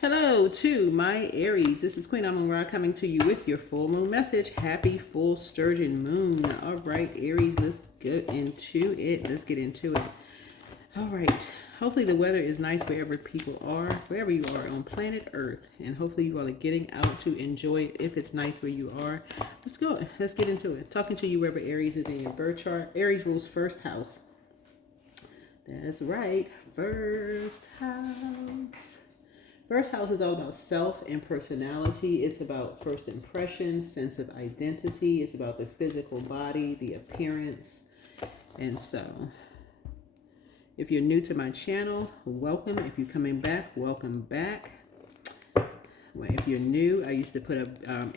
Hello to my Aries. This is Queen Amun coming to you with your full moon message. Happy full sturgeon moon. All right, Aries, let's get into it. Let's get into it. All right. Hopefully the weather is nice wherever people are, wherever you are on planet Earth. And hopefully you all are getting out to enjoy it if it's nice where you are. Let's go. Let's get into it. Talking to you wherever Aries is in your birth chart. Aries rules first house. That's right. First house. First house is all about self and personality. It's about first impressions, sense of identity. It's about the physical body, the appearance. And so, if you're new to my channel, welcome. If you're coming back, welcome back. Well, if you're new, I used to put up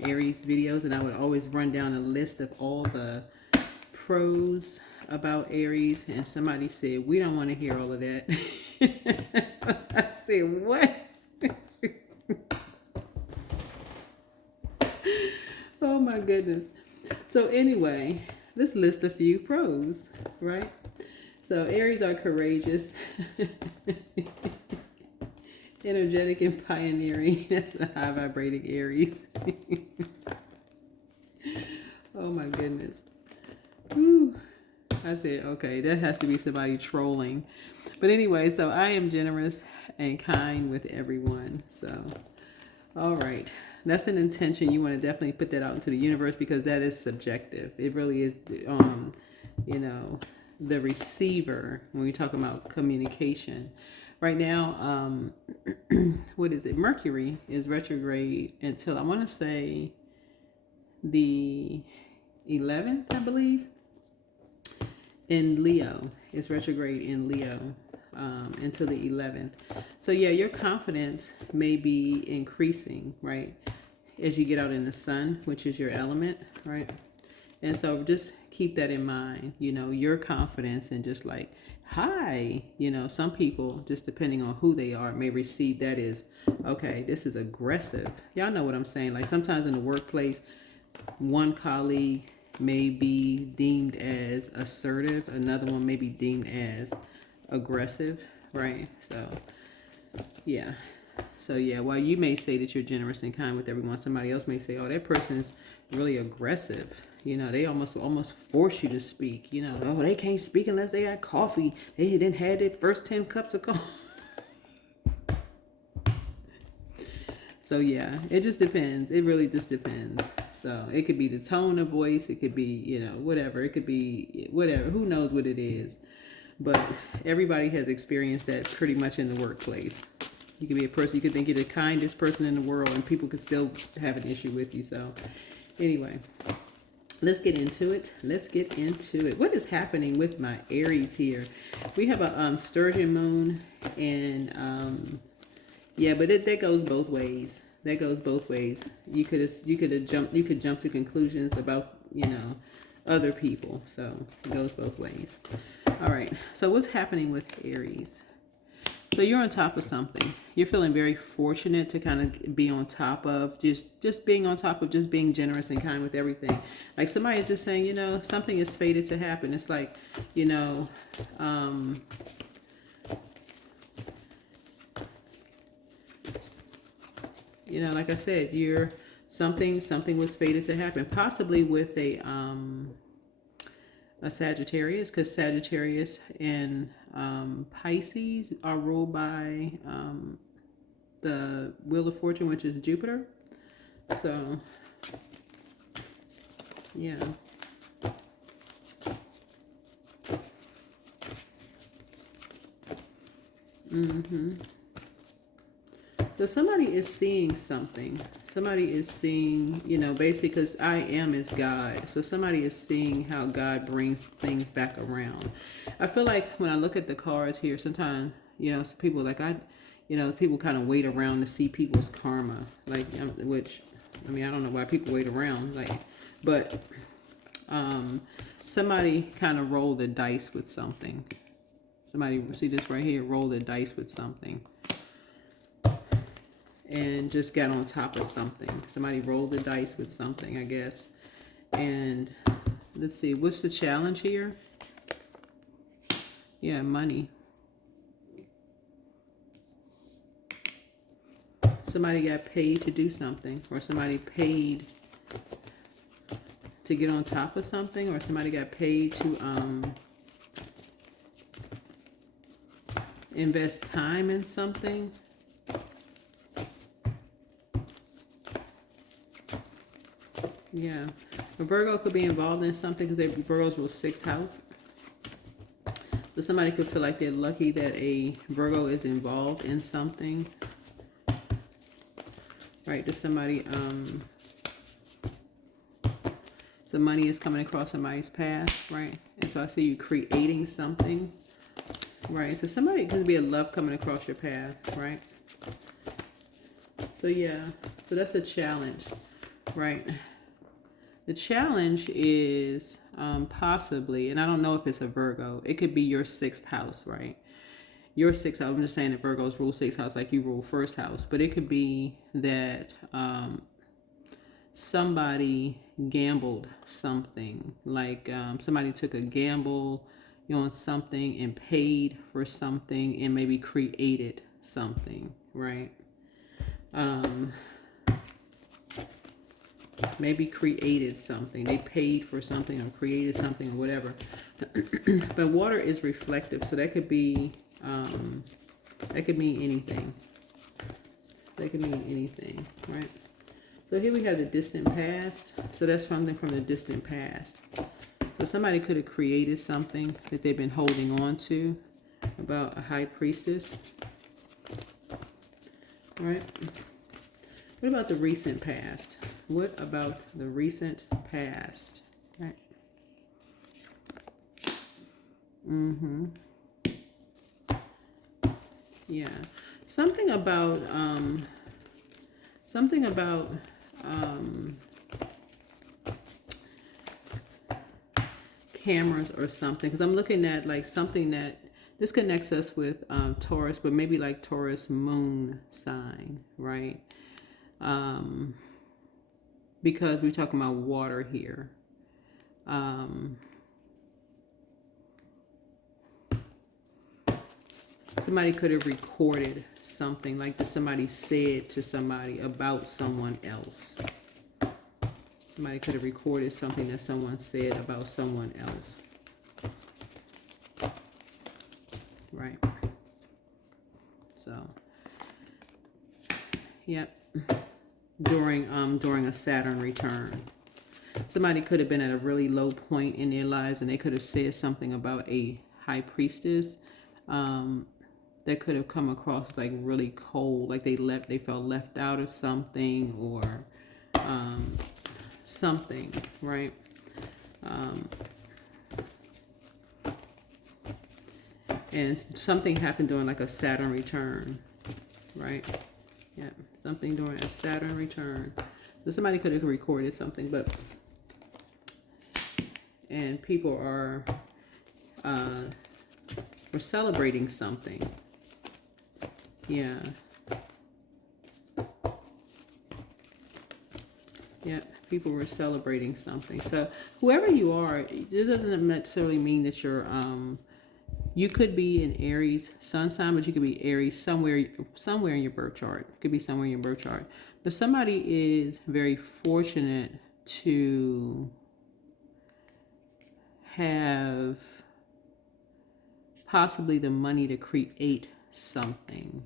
Aries videos, and I would always run down a list of all the pros about Aries. And somebody said, we don't want to hear all of that. I said, what? Oh my goodness. So anyway, let's list a few pros, right? So Aries are courageous, energetic, and pioneering. That's a high vibrating Aries. Oh my goodness. Whew. I said, okay, that has to be somebody trolling. But anyway, so I am generous and kind with everyone. So, all right. That's an intention. You want to definitely put that out into the universe because that is subjective. It really is, the receiver when we talk about communication. Right now, what is it? Mercury is retrograde until I want to say the 11th, I believe. In Leo, it's retrograde in Leo until the 11th. So yeah, your confidence may be increasing, right, as you get out in the sun, which is your element, right? And so just keep that in mind, your confidence and just like, hi, some people, just depending on who they are, may receive that as, okay, this is aggressive. Y'all know what I'm saying. Like sometimes in the workplace, one colleague may be deemed as assertive, another one may be deemed as aggressive, right? So yeah, while you may say that you're generous and kind with everyone, somebody else may say, oh, that person is really aggressive. They almost force you to speak. Oh, they can't speak unless they had coffee. They didn't have their first 10 cups of coffee. So yeah, it just depends. It really just depends. So it could be the tone of voice. It could be, whatever. It could be whatever. Who knows what it is? But everybody has experienced that pretty much in the workplace. You could be a person, you could think you're the kindest person in the world and people could still have an issue with you. So anyway, let's get into it. What is happening with my Aries here? We have a sturgeon moon and yeah, but that goes both ways. You could jump to conclusions about, other people. So it goes both ways. All right. So what's happening with Aries? So you're on top of something. You're feeling very fortunate to kind of be on top of just being on top of just being generous and kind with everything. Like somebody is just saying, something is fated to happen. It's like, like I said, you're something was fated to happen, possibly with a Sagittarius, because Sagittarius and Pisces are ruled by the Wheel of Fortune, which is Jupiter. So, yeah. So somebody is seeing something. Somebody is seeing, basically because I am is God. So somebody is seeing how God brings things back around. I feel like when I look at the cards here, sometimes, some people people kind of wait around to see people's karma. Like, which, I don't know why people wait around. Like, but somebody kind of rolled the dice with something. Somebody, see this right here, roll the dice with something. And just got on top of something. Somebody rolled the dice with something, I guess. And let's see, what's the challenge here? Yeah, money. somebody got paid to do something, or somebody paid to get on top of something, or somebody got paid to invest time in something. Yeah, a Virgo could be involved in something because Virgos rule 6th house. So somebody could feel like they're lucky that a Virgo is involved in something. Right, there's somebody, some money is coming across somebody's path, right? And so I see you creating something, right? So somebody could be a love coming across your path, right? So yeah, so that's a challenge, right? The challenge is possibly, and I don't know if it's a Virgo, it could be your 6th house, right? Your 6th house, I'm just saying that Virgos rule 6th house like you rule 1st house, but it could be that somebody gambled something, like somebody took a gamble on something and paid for something and maybe created something, right? Maybe created something. They paid for something or created something or whatever. But water is reflective, so that could be, that could mean anything. That could mean anything, right? So here we have the distant past. So that's something from the distant past. So somebody could have created something that they've been holding on to, about a high priestess, right? What about the recent past? What about the recent past? Right. Yeah. Something about cameras or something, because I'm looking at like something that this connects us with Taurus, but maybe like Taurus moon sign, right? Because we're talking about water here. Somebody could have recorded something like that somebody said to somebody about someone else. Somebody could have recorded something that someone said about someone else. Right. So, yep. During a Saturn return. Somebody could have been at a really low point in their lives and they could have said something about a high priestess that could have come across like really cold, like they felt left out of something, or something, right? And something happened during like a Saturn return, right? Yeah, something during a Saturn return. So somebody could have recorded something, and people are we're celebrating something. Yeah. Yeah, people were celebrating something. So whoever you are, this doesn't necessarily mean that you're you could be an Aries sun sign, but you could be Aries somewhere in your birth chart. It could be somewhere in your birth chart. But somebody is very fortunate to have possibly the money to create something.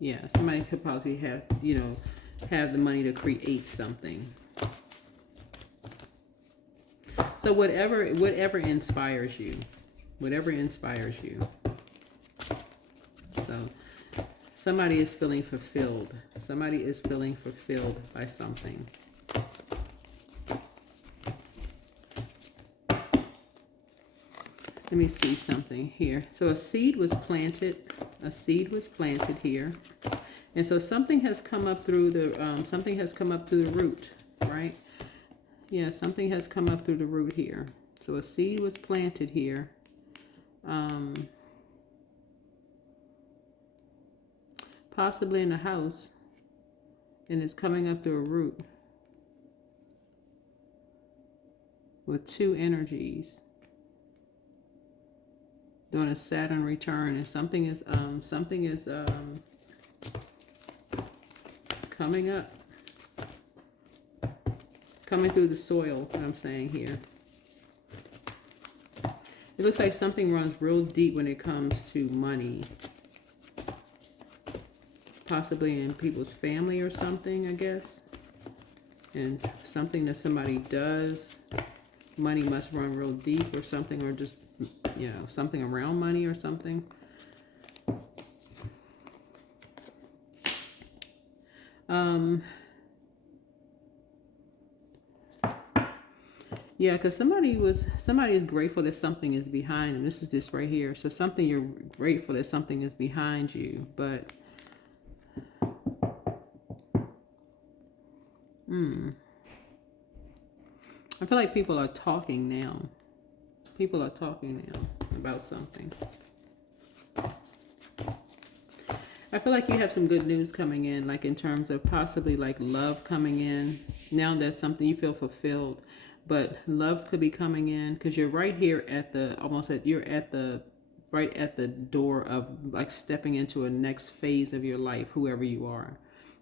Yeah, somebody could possibly have, have the money to create something. So whatever inspires you, So somebody is feeling fulfilled. Somebody is feeling fulfilled by something. Let me see something here. So a seed was planted. A seed was planted here, and so something has come up through the root, right? Yeah, something has come up through the root here. So a seed was planted here. Possibly in a house, and it's coming up through a root with two energies during a Saturn return, and something is coming up. Coming through the soil, what I'm saying here. It looks like something runs real deep when it comes to money. Possibly in people's family or something, I guess. And something that somebody does. Money must run real deep or something, or just, you know, something around money or something. Yeah, because somebody is grateful that something is behind them. This is this right here. So something, you're grateful that something is behind you, but I feel like people are talking now. People are talking now about something. I feel like you have some good news coming in, like in terms of possibly like love coming in. Now that's something you feel fulfilled, but love could be coming in because you're right here at the, right at the door of like stepping into a next phase of your life, whoever you are.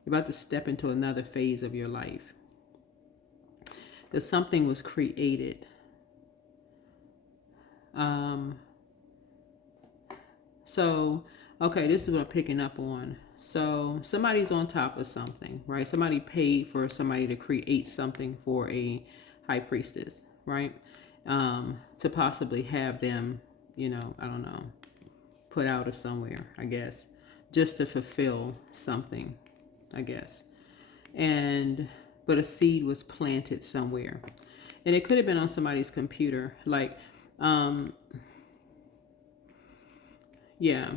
You're about to step into another phase of your life. Because something was created. So, okay, this is what I'm picking up on. So somebody's on top of something, right? Somebody paid for somebody to create something for a high priestess, right? To possibly have them, you know, I don't know, put out of somewhere, I guess, just to fulfill something, I guess. But a seed was planted somewhere. And it could have been on somebody's computer. Like, yeah.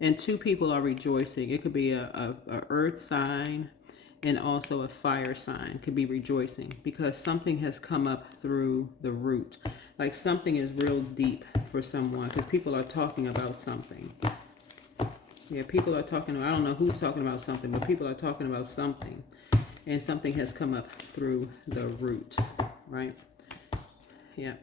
And two people are rejoicing. It could be a earth sign and also a fire sign could be rejoicing because something has come up through the root. Like something is real deep for someone because people are talking about something. Yeah, people are talking, I don't know who's talking about something, but people are talking about something. And something has come up through the root, right? Yeah.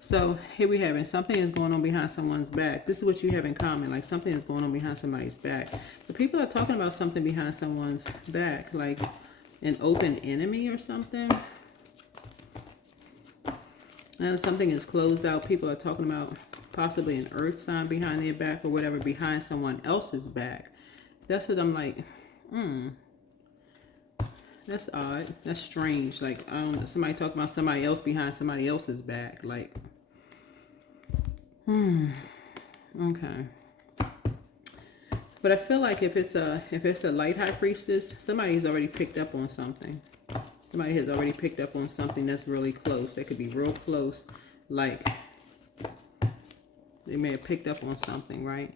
So here we have it. Something is going on behind someone's back. This is what you have in common. Like something is going on behind somebody's back. But people are talking about something behind someone's back, like an open enemy or something. And something is closed out. People are talking about possibly an earth sign behind their back or whatever behind someone else's back. That's what I'm like, that's odd. That's strange. Like, I don't know, somebody talking about somebody else behind somebody else's back. Like, okay. But I feel like if it's a light high priestess, somebody's already picked up on something. Somebody has already picked up on something that's really close. That could be real close. Like, they may have picked up on something, right?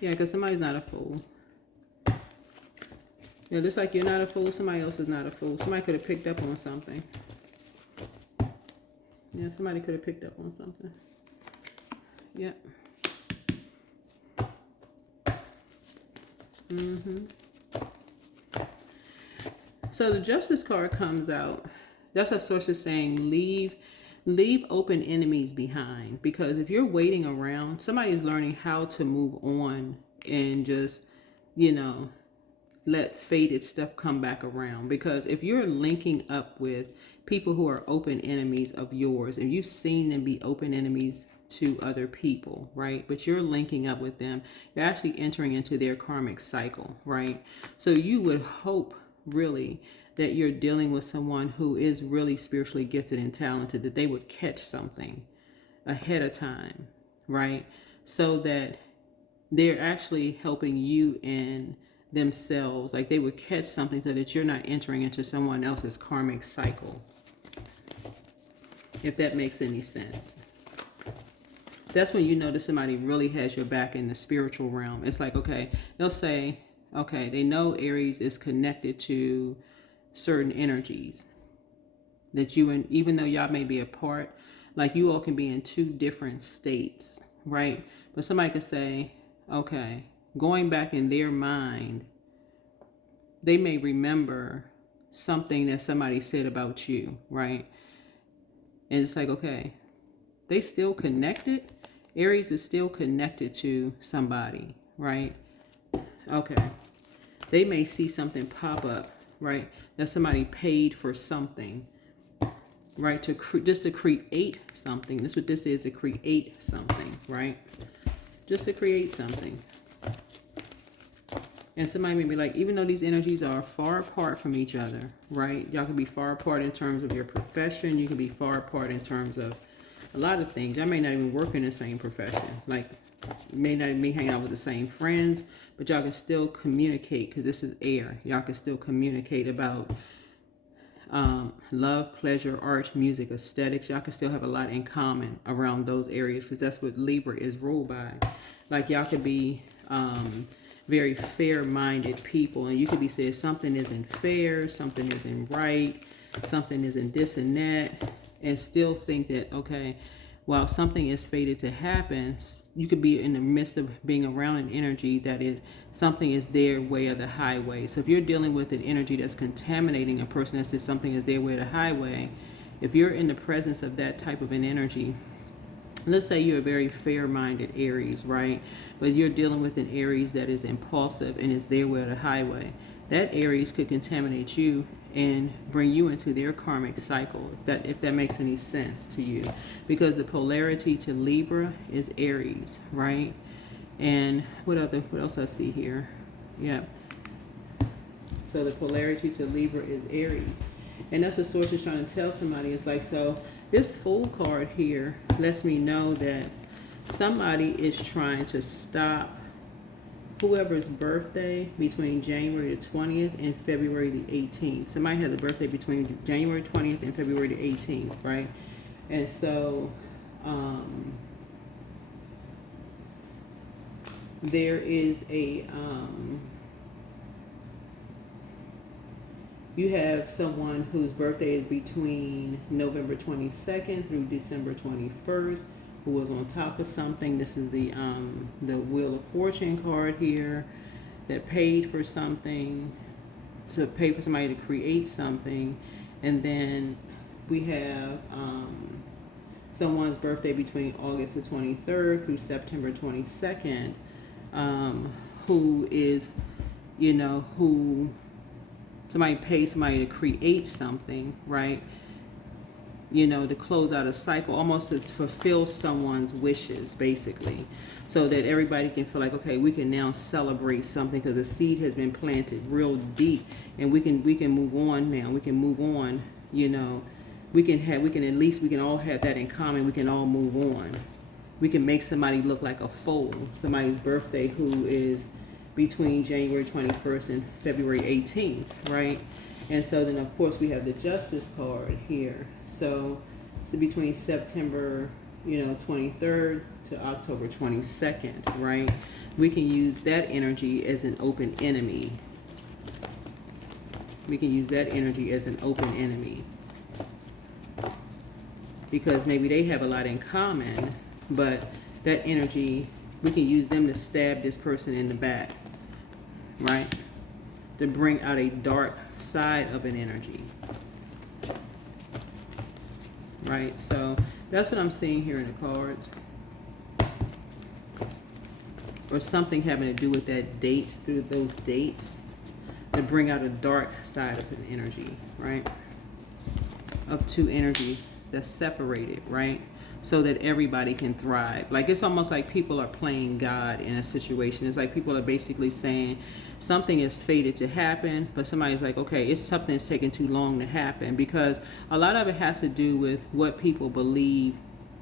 Yeah, because somebody's not a fool. Yeah, just like you're not a fool, somebody else is not a fool. Somebody could have picked up on something. Yeah, somebody could have picked up on something. Yeah. So the Justice card comes out. That's what source is saying. Leave open enemies behind. Because if you're waiting around, somebody is learning how to move on and just, you know, let faded stuff come back around. Because if you're linking up with people who are open enemies of yours and you've seen them be open enemies to other people, right? But you're linking up with them, you're actually entering into their karmic cycle, right? So you would hope really that you're dealing with someone who is really spiritually gifted and talented, that they would catch something ahead of time, right? So that they're actually helping you in themselves, like they would catch something so that you're not entering into someone else's karmic cycle, if that makes any sense. That's when you know that somebody really has your back in the spiritual realm. It's like, okay, they'll say, okay, they know Aries is connected to certain energies that you, and even though y'all may be apart, like you all can be in two different states, right? But somebody could say, okay, going back in their mind, they may remember something that somebody said about you, right? And it's like, okay, they still connected. Aries is still connected to somebody, right? Okay. they may see something pop up, right? That somebody paid for something, right? Just to create something. That's what this is, to create something, right? Just to create something. And somebody may be like, even though these energies are far apart from each other, right? Y'all can be far apart in terms of your profession. You can be far apart in terms of a lot of things. Y'all may not even work in the same profession. Like, you may not even be hanging out with the same friends, but y'all can still communicate, because this is air. Y'all can still communicate about love, pleasure, art, music, aesthetics. Y'all can still have a lot in common around those areas, because that's what Libra is ruled by. Like, y'all could be very fair-minded people, and you could be saying something isn't fair, something isn't right, something isn't this and that, and still think that, okay, while something is fated to happen, you could be in the midst of being around an energy that is, something is their way of the highway. So if you're dealing with an energy that's contaminating a person that says something is their way of the highway, if you're in the presence of that type of an energy, let's say you're a very fair-minded Aries, right? But you're dealing with an Aries that is impulsive and is their way of the highway. That Aries could contaminate you and bring you into their karmic cycle, if that makes any sense to you. Because the polarity to Libra is Aries, right? And what else I see here? Yeah. So the polarity to Libra is Aries. And that's what Source is trying to tell somebody. It's like, so this Fool card here lets me know that somebody is trying to stop whoever's birthday between January the 20th and February the 18th. Somebody has a birthday between January 20th and February the 18th, right? And so there is a you have someone whose birthday is between November 22nd through December 21st, who was on top of something. This is the Wheel of Fortune card here, that paid for something, to pay for somebody to create something. And then we have someone's birthday between August the 23rd through September 22nd, who is, who somebody pays somebody to create something, right? To close out a cycle, almost to fulfill someone's wishes, basically, so that everybody can feel like, okay, we can now celebrate something because the seed has been planted real deep, and we can move on now. We can move on. We can all have that in common. We can all move on. We can make somebody look like a fool. Somebody's birthday who is between January 21st and February 18th, right? And so then, of course, we have the Justice card here. So between September, 23rd to October 22nd, right? We can use that energy as an open enemy. We can use that energy as an open enemy. Because maybe they have a lot in common, but that energy, we can use them to stab this person in the back, right? To bring out a dark side of an energy, right? So that's what I'm seeing here in the cards. Or something having to do with that date, through those dates, to bring out a dark side of an energy, right? Of two energies that's separated, right? So that everybody can thrive. Like, it's almost like people are playing God in a situation. It's like people are basically saying something is fated to happen, but somebody's like, okay, it's something that's taking too long to happen, because a lot of it has to do with what people believe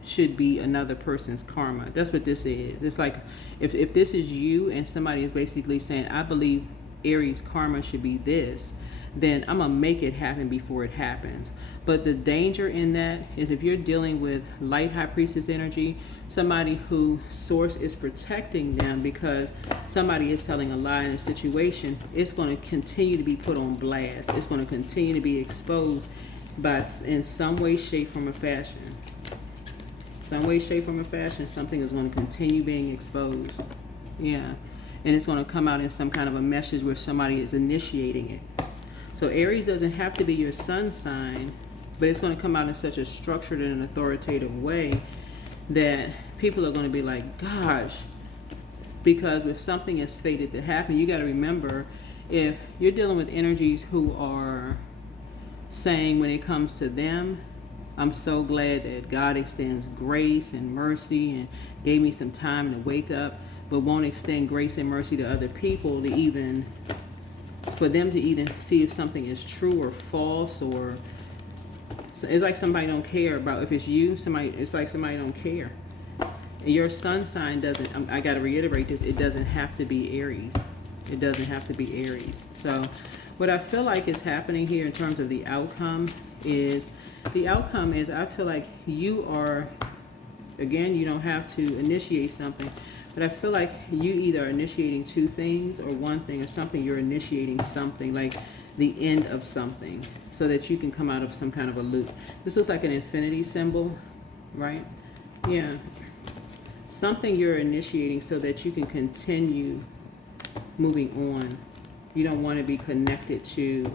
should be another person's karma. That's what this is. It's like, if this is you and somebody is basically saying, I believe Aries karma should be this, then I'm going to make it happen before it happens. But the danger in that is, if you're dealing with light high priestess energy, somebody who Source is protecting them because somebody is telling a lie in a situation, it's going to continue to be put on blast. It's going to continue to be exposed in some way, shape, form, or fashion. Some way, shape, form, or fashion, something is going to continue being exposed. Yeah. And it's going to come out in some kind of a message where somebody is initiating it. So Aries doesn't have to be your sun sign, but it's going to come out in such a structured and an authoritative way that people are going to be like, gosh, because if something is fated to happen, you got to remember, if you're dealing with energies who are saying when it comes to them, I'm so glad that God extends grace and mercy and gave me some time to wake up, but won't extend grace and mercy to other people to even, for them to even see if something is true or false, or it's like somebody don't care about if it's you, somebody, it's like somebody don't care. Your sun sign doesn't, I got to reiterate this, it doesn't have to be Aries. It doesn't have to be Aries. So what I feel like is happening here in terms of the outcome is, I feel like you are, again, you don't have to initiate something, but I feel like you either are initiating two things or one thing or something. You're initiating something, like the end of something, so that you can come out of some kind of a loop. This looks like an infinity symbol, right? Yeah. Something you're initiating so that you can continue moving on. You don't want to be connected to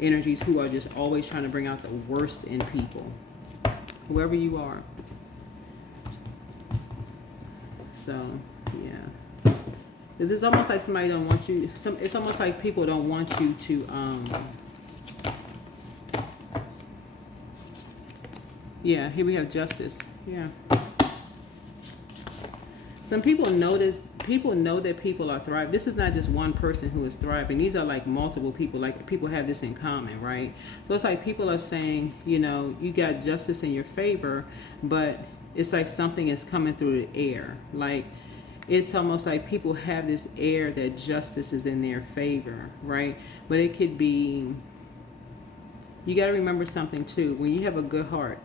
energies who are just always trying to bring out the worst in people, whoever you are. So, yeah. Because it's almost like somebody don't want you, it's almost like people don't want you to, yeah, here we have justice. Yeah. Some people know that people are thriving. This is not just one person who is thriving. These are like multiple people. Like, people have this in common, right? So it's like people are saying, you know, you got justice in your favor, but it's like something is coming through the air. Like, it's almost like people have this air that justice is in their favor, right? But it could be, you got to remember something too. When you have a good heart,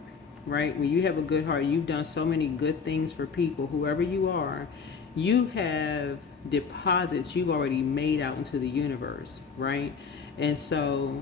right? When you have a good heart, you've done so many good things for people, whoever you are, you have deposits you've already made out into the universe, right? And so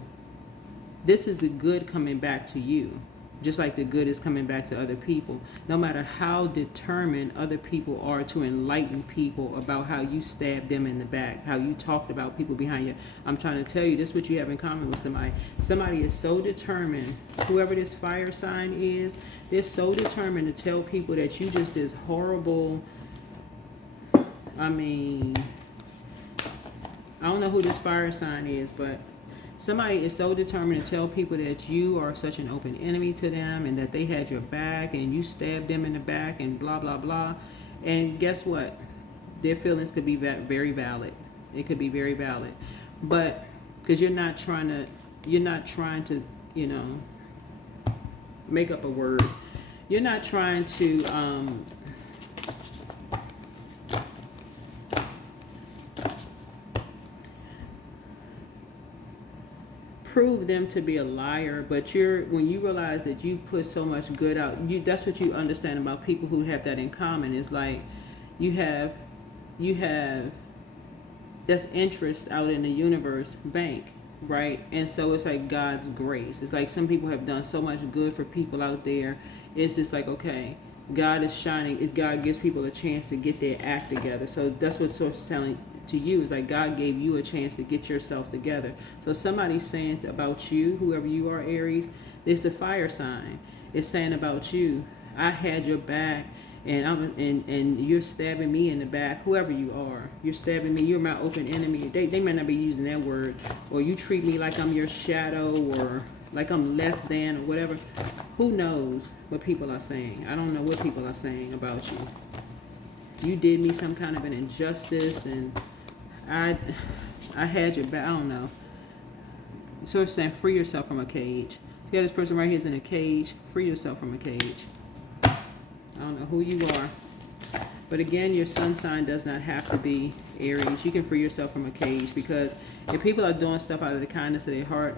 this is the good coming back to you, just like the good is coming back to other people. No matter how determined other people are to enlighten people about how you stabbed them in the back, how you talked about people behind you, I'm trying to tell you, this is what you have in common with somebody. Somebody is so determined, whoever this fire sign is, they're so determined to tell people that you just this horrible, I mean, I don't know who this fire sign is, but somebody is so determined to tell people that you are such an open enemy to them and that they had your back and you stabbed them in the back and blah, blah, blah. And guess what? Their feelings could be very valid. It could be very valid. But because you're not trying to, you know, make up a word. You're not trying to, prove them to be a liar, but when you realize that you put so much good out, that's what you understand about people who have that in common. Is like you have that's interest out in the universe bank, right? And so it's like God's grace. It's like some people have done so much good for people out there. It's just like, okay, God is shining. God gives people a chance to get their act together. So that's what Source is telling to you, is like God gave you a chance to get yourself together. So somebody's saying about you, whoever you are, Aries, it's a fire sign. It's saying about you, I had your back, and you're stabbing me in the back. Whoever you are, you're stabbing me. You're my open enemy. They might not be using that word, or you treat me like I'm your shadow, or like I'm less than, or whatever. Who knows what people are saying? I don't know what people are saying about you. You did me some kind of an injustice, and I had your back. I don't know. So it's saying free yourself from a cage. So you got this person right here is in a cage. Free yourself from a cage. I don't know who you are. But again, your sun sign does not have to be Aries. You can free yourself from a cage, because if people are doing stuff out of the kindness of their heart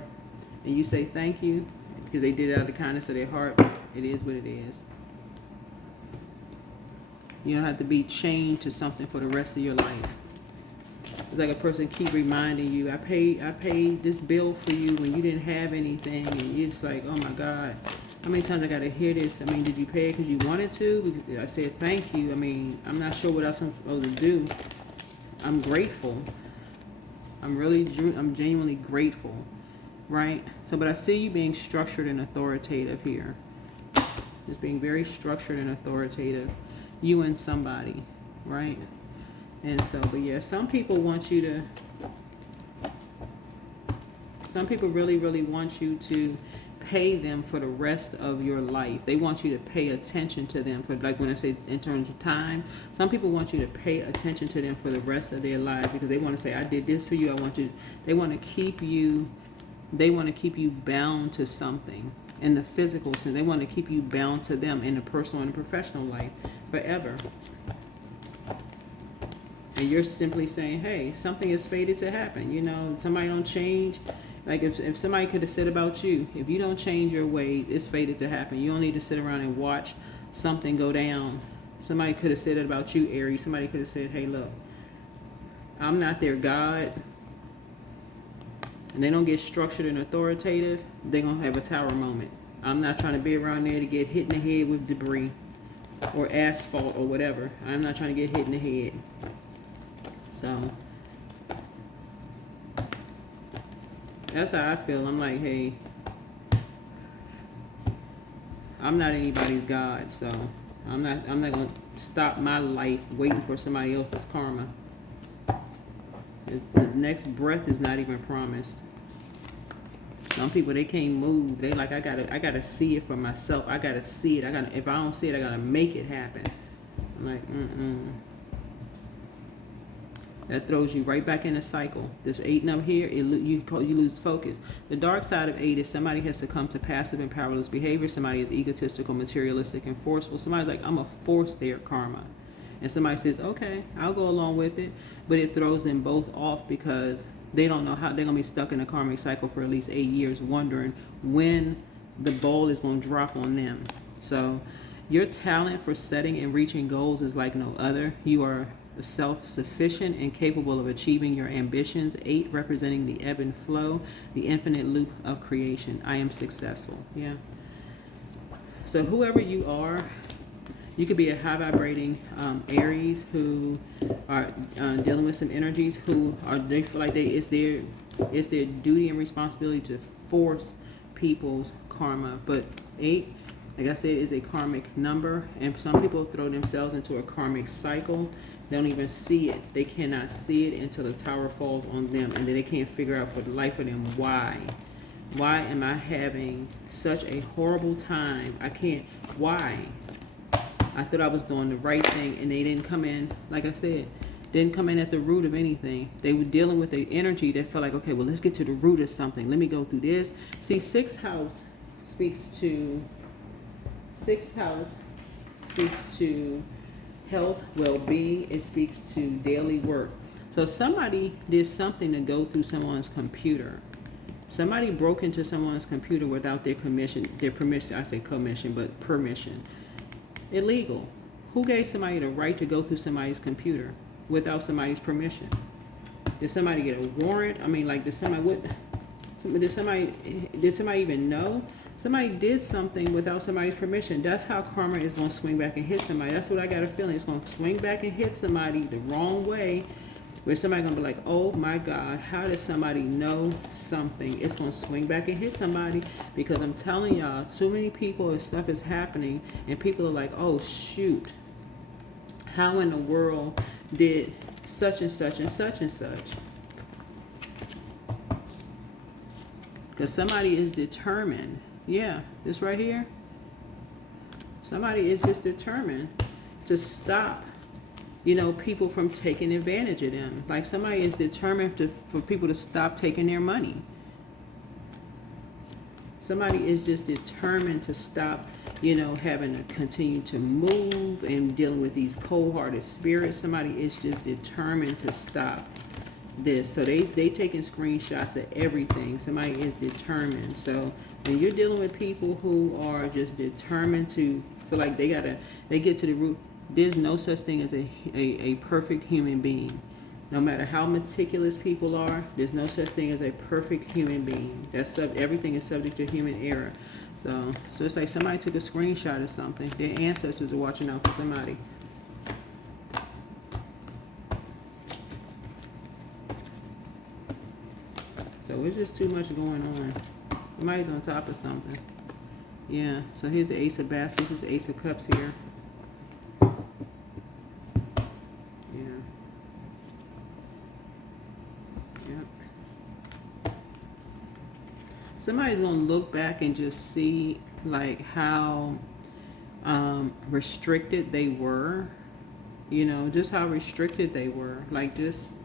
and you say thank you because they did it out of the kindness of their heart, it is what it is. You don't have to be chained to something for the rest of your life. It's like a person keep reminding you, I paid this bill for you when you didn't have anything, and you're just like, oh my God, how many times I gotta hear this? I mean, did you pay it because you wanted to? I said thank you. I mean, I'm not sure what else I'm supposed to do. I'm grateful. I'm genuinely grateful, right? So, but I see you being structured and authoritative here. Just being very structured and authoritative. You and somebody, right? And so, but yeah, some people want you to, Some people really, really want you to pay them for the rest of your life. They want you to pay attention to them for, like when I say in terms of time, some people want you to pay attention to them for the rest of their lives because they want to say, I did this for you. I want you, they want to keep you, they want to keep you bound to something in the physical sense. They want to keep you bound to them in the personal and the professional life forever. And you're simply saying, hey, something is fated to happen. You know, somebody don't change. Like if somebody could have said about you, if you don't change your ways, it's fated to happen. You don't need to sit around and watch something go down. Somebody could have said it about you, Aries. Somebody could have said, hey, look, I'm not their God. And they don't get structured and authoritative, they're going to have a tower moment. I'm not trying to be around there to get hit in the head with debris or asphalt or whatever. I'm not trying to get hit in the head. So that's how I feel. I'm like, hey, I'm not anybody's God, so I'm not gonna stop my life waiting for somebody else's karma. The next breath is not even promised. Some people, they can't move. They like, I gotta see it for myself. I gotta see it. If I don't see it, I gotta make it happen. I'm like, That throws you right back in a cycle. This 8 up here, you lose focus. The dark side of 8 is somebody has succumbed to passive and powerless behavior. Somebody is egotistical, materialistic, and forceful. Somebody's like, I'm going to force their karma. And somebody says, okay, I'll go along with it. But it throws them both off because they don't know how they're going to be stuck in a karmic cycle for at least 8 years, wondering when the ball is going to drop on them. So your talent for setting and reaching goals is like no other. You are self-sufficient and capable of achieving your ambitions. 8 representing the ebb and flow, the infinite loop of creation. I am successful. Yeah. So whoever you are, you could be a high vibrating Aries who are dealing with some energies who are, they feel like it's their duty and responsibility to force people's karma. But 8, like I said, is a karmic number, and some people throw themselves into a karmic cycle. They don't even see it. They cannot see it until the tower falls on them, and then they can't figure out for the life of them why. Why am I having such a horrible time? I can't. Why? I thought I was doing the right thing, and they didn't come in, like I said, didn't come in at the root of anything. They were dealing with the energy that felt like, okay, well, let's get to the root of something. Let me go through this. See, sixth house speaks to health, well-being. It speaks to daily work. So somebody did something to go through someone's computer. Somebody broke into someone's computer without their permission. I say commission, but permission. Illegal. Who gave somebody the right to go through somebody's computer without somebody's permission? Did somebody get a warrant? I mean, like, did somebody even know? Somebody did something without somebody's permission. That's how karma is going to swing back and hit somebody. That's what I got a feeling. It's going to swing back and hit somebody the wrong way, where somebody's going to be like, oh my God, how does somebody know something? It's going to swing back and hit somebody, because I'm telling y'all, too many people and stuff is happening, and people are like, oh shoot, how in the world did such and such and such and such? Because somebody is determined. Yeah, this right here. Somebody is just determined to stop, people from taking advantage of them. Like somebody is determined for people to stop taking their money. Somebody is just determined to stop, having to continue to move and dealing with these cold-hearted spirits. Somebody is just determined to stop this. So they taking screenshots of everything. Somebody is determined. So when you're dealing with people who are just determined to feel like they get to the root, there's no such thing as a perfect human being. No matter how meticulous people are, there's no such thing as a perfect human being. Everything is subject to human error. So it's like somebody took a screenshot of something. Their ancestors are watching out for somebody. So it's just too much going on. Somebody's on top of something. Yeah, so here's the Ace of Baskets. This is the Ace of Cups here. Yeah. Yep. somebody's gonna look back and just see like how restricted they were, you know, just how restricted they were. Like, just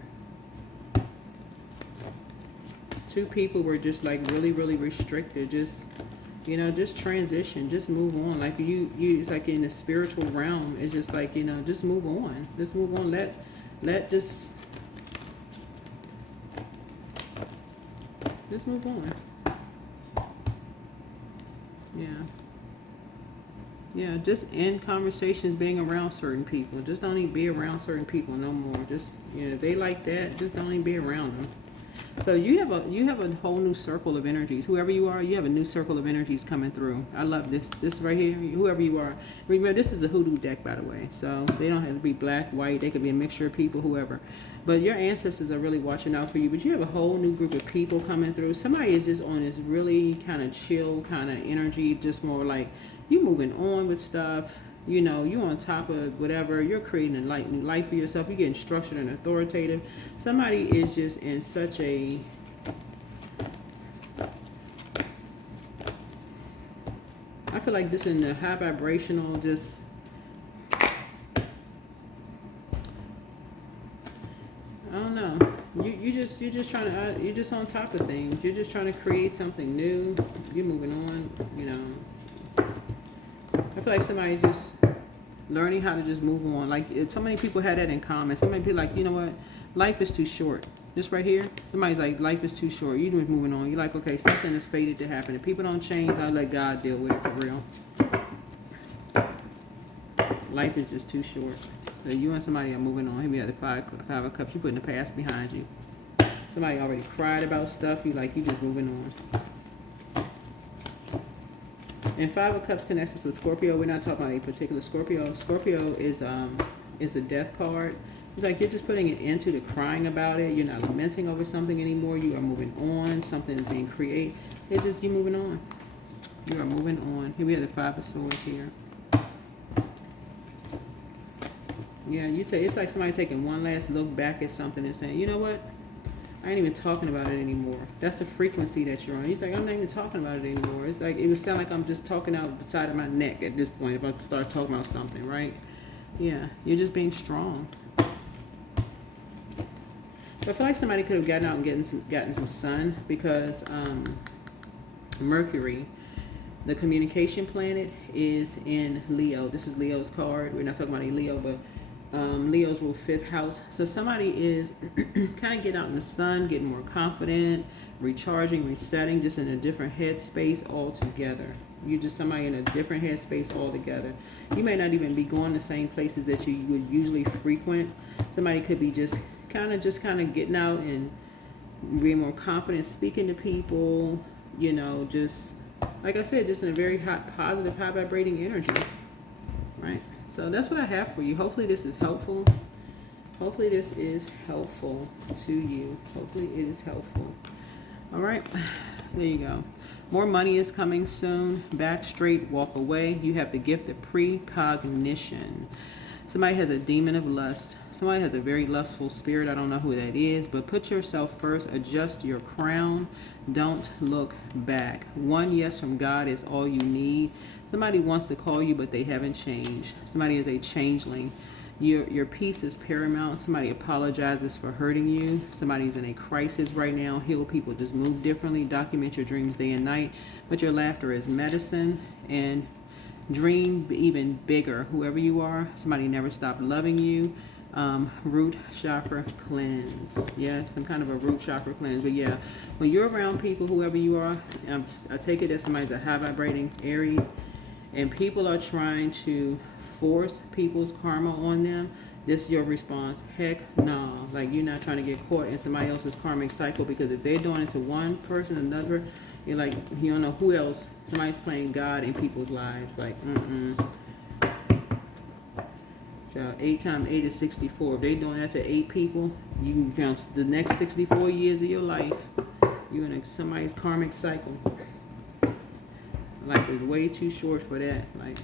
two people were just like really, really restricted. Just, you know, just transition, just move on. Like you it's like in the spiritual realm, it's just like, you know, just move on, just move on. Yeah, just end conversations being around certain people. Just don't even be around certain people no more. Just, you know, if they like that, just don't even be around them. So you have a whole new circle of energies. Whoever you are, you have a new circle of energies coming through. I love this right here. Whoever you are, remember this is the hoodoo deck, by the way. So they don't have to be black, white. They could be a mixture of people, whoever. But your ancestors are really watching out for you. But you have a whole new group of people coming through. Somebody is just on this really kind of chill kind of energy, just more like you moving on with stuff. You know, you're on top of whatever. You're creating a new life for yourself. You're getting structured and authoritative. Somebody is just in such a... I feel like this in the high vibrational, just... I don't know. You're just trying to... You're just on top of things. You're just trying to create something new. You're moving on, you know. I feel like somebody's just learning how to just move on. Like, so many people had that in common. Somebody be like, you know what? Life is too short. This right here, somebody's like, life is too short. You're just moving on. You're like, okay, something is fated to happen. If people don't change, I'll let God deal with it for real. Life is just too short. So you and somebody are moving on. Here we have the five of cups. You putting the past behind you. Somebody already cried about stuff. You just moving on. And Five of Cups connects us with Scorpio. We're not talking about a particular Scorpio. Scorpio is the death card. It's like you're just putting it into the crying about it. You're not lamenting over something anymore. You are moving on. Something is being created. It's just you moving on. You are moving on. Here we have the Five of Swords here. Yeah, it's like somebody taking one last look back at something and saying, you know what? I ain't even talking about it anymore. That's the frequency that you're on. He's like, I'm not even talking about it anymore. It's like, it would sound like I'm just talking out the side of my neck at this point if I start talking about something, right? Yeah, you're just being strong. But I feel like somebody could have gotten out and gotten some sun because Mercury, the communication planet, is in Leo. This is Leo's card. We're not talking about a Leo, but Leo's rule 5th house. So somebody is kind of getting out in the sun, getting more confident, recharging, resetting, just in a different headspace altogether. You're just somebody in a different headspace altogether. You may not even be going the same places that you would usually frequent. Somebody could be just kind of getting out and being more confident, speaking to people, you know, just like I said, just in a very positive, high vibrating energy, right? So that's what I have for you. Hopefully this is helpful. Hopefully this is helpful to you. Hopefully it is helpful. All right, there you go. More money is coming soon. Back straight, walk away. You have the gift of precognition. Somebody has a demon of lust. Somebody has a very lustful spirit. I don't know who that is, but put yourself first. Adjust your crown. Don't look back. One yes from God is all you need. Somebody wants to call you, but they haven't changed. Somebody is a changeling. Your peace is paramount. Somebody apologizes for hurting you. Somebody's in a crisis right now. Heal people. Just move differently. Document your dreams day and night. But your laughter is medicine. And dream even bigger. Whoever you are, somebody never stopped loving you. Root chakra cleanse. Yeah, some kind of a root chakra cleanse. But yeah, when you're around people, whoever you are, I take it that somebody's a high vibrating Aries, and people are trying to force people's karma on them. This is your response. Heck no. Like, you're not trying to get caught in somebody else's karmic cycle, because if they're doing it to one person, another, you're like, you don't know who else. Somebody's playing God in people's lives. Like, 8 times 8 is 64. If they're doing that to 8 people, you can count the next 64 years of your life. You're in somebody's karmic cycle. Life is way too short for that. Like,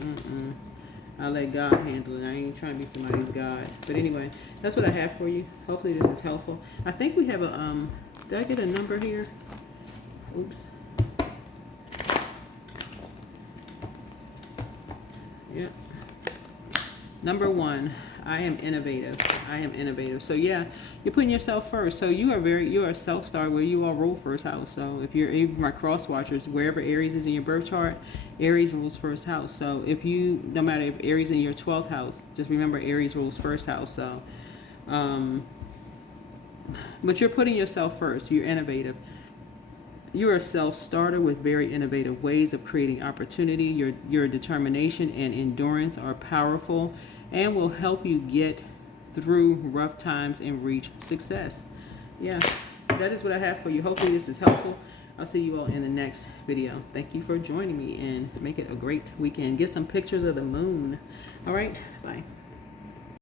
I'll let God handle it. I ain't trying to be somebody's God. But anyway, that's what I have for you. Hopefully this is helpful. I think we have a, did I get a number here? Oops. Yeah. Number one, I am innovative. I am innovative. So yeah, you're putting yourself first. So you are a self-star where you all rule first house. So if you're even my cross watchers, wherever Aries is in your birth chart, Aries rules first house. So if you, no matter if Aries in your 12th house, just remember Aries rules first house. So, but you're putting yourself first. You're innovative. You're a self-starter with very innovative ways of creating opportunity. Your determination and endurance are powerful and will help you get through rough times and reach success. Yeah, that is what I have for you. Hopefully this is helpful. I'll see you all in the next video. Thank you for joining me and make it a great weekend. Get some pictures of the moon. All right, bye.